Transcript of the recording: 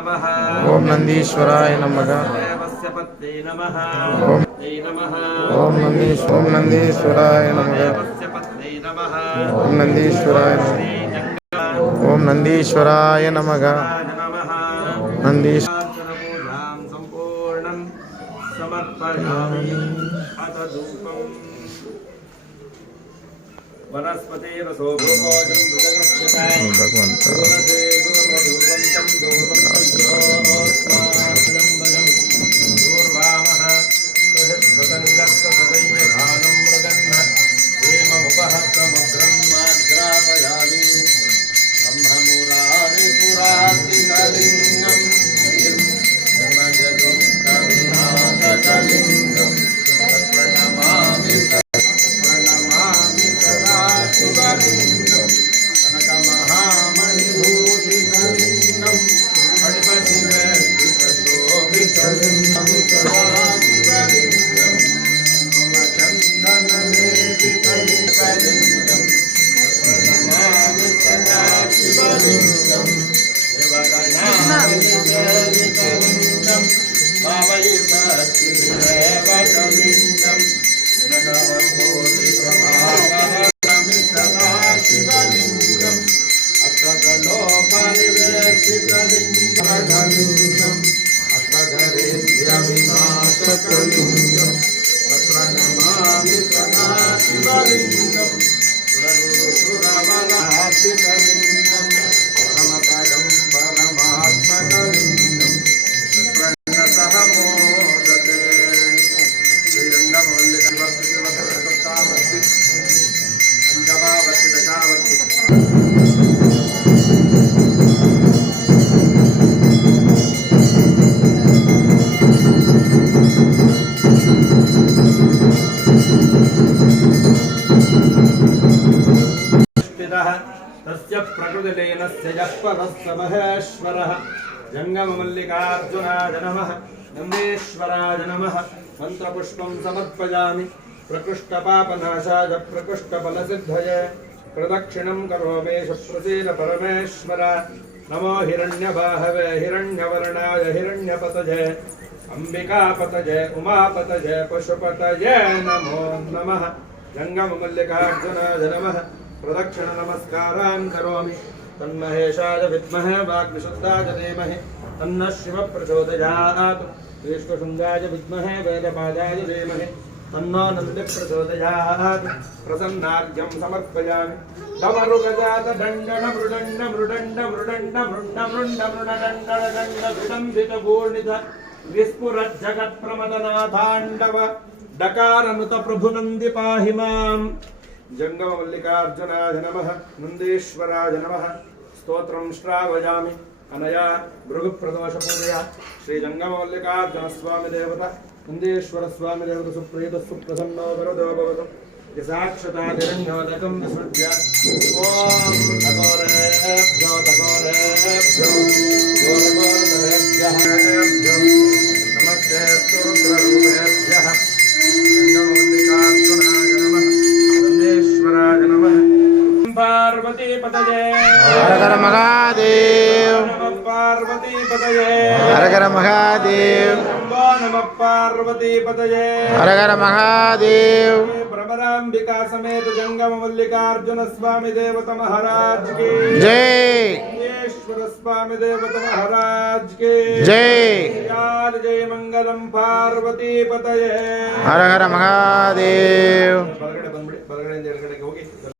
ओम नंदीश्वराय नमः। ओम नंदीश्वराय नमः। ओम नंदीश्वराय नमः। ओम नंदीश्वराय नमः। नंदीश संपूर्णं समर्पयामि। अथ धूपम् वनस्पति रसो भोजन तस्य प्रकृतिलीनस्य यः परस्य महेश्वरः जङ्गममल्लिकार्जुनाय नमः। नन्देश्वराय नमः। मन्त्रपुष्पं समर्पयामि। प्रकृष्टपापनाशाय प्रकृष्टफलसिद्धये प्रदक्षिणं करोमि प्रसीद परमेश्वर। नमो हिरण्यबाहवे हिरण्यवर्णाय हिरण्यपतये अंबिकापतये उमापतये पशुपतये नमो नमः। जङ्गममल्लिकार्जुनाय नमः। प्रदक्षिण नमस्कारान् करोमि। तन्महेशाय विद्महे वाग्विशुद्धाय धीमहि तन्नः शिवः प्रचोदयात्। विष्णुशृङ्गाय विद्महे वेदपादाय धीमहि तन्नो नन्दिः प्रचोदयात्। प्रसन्नार्घ्यं समर्पयामि। डमरुगजात दण्डन मृडण्ड मृडण्ड मृडण्ड मृण्ड मृण्ड मृडण्ड दण्ड विडम्बितपूर्णित विस्फुरज्जगत्प्रमदनाथाण्डव डकारनुत प्रभुनन्दि पाहि माम्। जङ्गममल्लिकार्जुनाय नमः। नन्देश्वराय नमः। स्तोत्रं श्रावयामि अनया भृगुप्रदोषपूजया। श्रीजङ्गममल्लिकार्जुनस्वामी देवता नन्देश्वरस्वामी देवता सुप्रीत सुप्रसन्नो वरदो भवतु। साक्षादिरण्योदकं विसृज्य ॐ तकोरेभ्यो तकोरेभ्यो घोरघोरतरेभ्यः नमस्ते रुद्ररूपेभ्यः। जङ्गममल्लिकार्जुनाय नमः। नन्देश्वराय नमः। पार्वती पतये हर हर महादेव। नमः पार्वती पतये हर हर महादेव। नमः पार्वती पतये हर हर महादेव। भ्रमराम्बिका समेत जंगममल्लिकार्जुन स्वामी देवता महाराज की जय। ईश्वर स्वामी देवता महाराज की जय। जय मंगलम पार्वती पतये हर हर महादेव।